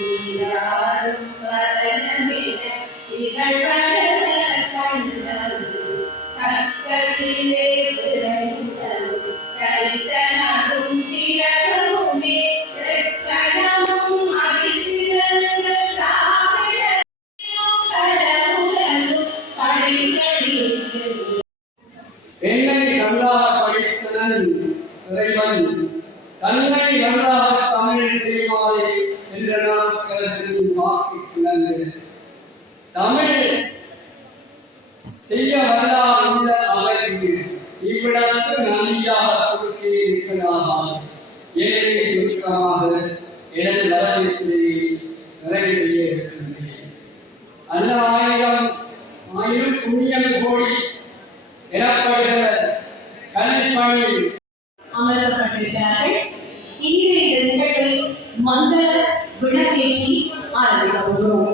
சீராரும் வதனமிட திகழ்வர கண்டவு கற்கசிலே பிறந்தவு கரித்தனரும் திலகமுமே அதிசிறந்த கடவுளரும் என்னை நன்றாக படித்தனன் இறைவன் தன்னை நன்றாக தமிழ் செய்வாரே என்ற நாம் கருத்தின் வாக்கு தமிழ் செய்ய வல்லார் இந்த அவைக்கு இவ்விடத்து நன்றியாக கொடுக்கே இருக்கிறார்கள் ஏழை சுருக்கமாக எனது வரவேற்பை நிறைவு செய்ய இருக்கின்றேன். அல்ல ஆயிரம் ஆயிரம் புண்ணியம் கோடி எனப்படுகிற கல்விப்பணி அமர்த்தப்பட்டிருக்கிறார்கள் இன்றைய இந்த நிகழ்வை மங்கள விளக்கேற்றி ஆரம்பிக்க உள்ளோம்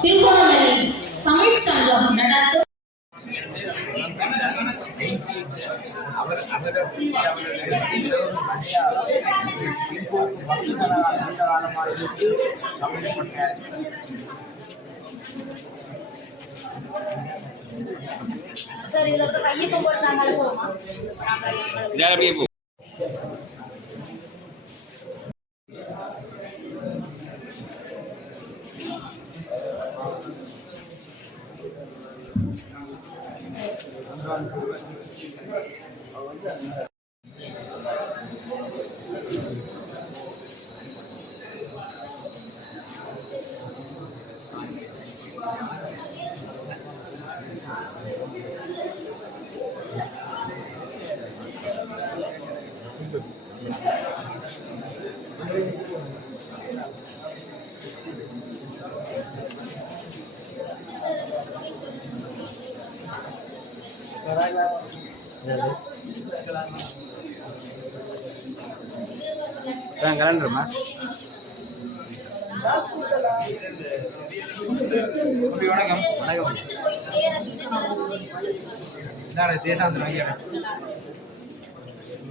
திருகோணமலை தமிழ்ச்சங்கம் நடத்த அவர் அவரை சார் இதுல கையப்பம் போட்டு நாங்க அனுப்புவோமா கலண்டுருமா வணக்கம். வணக்கம். தேசாந்திரம் ஐயா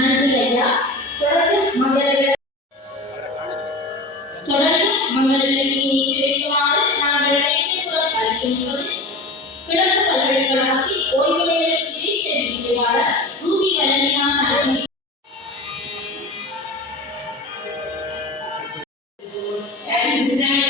நன்றி ஐயா தொடர்ந்து மங்கள தொடர்ந்து மங்கள ஜெயக்குமார் நாம் விளையாட்டுப்புறம் பள்ளி என்பது கிழக்கு பல்கலைக்கழகத்தில் ஓய்வு நிலை சிரேஷ்ட வித்தியாளர் ரூபி வழங்கினார் நடத்தி And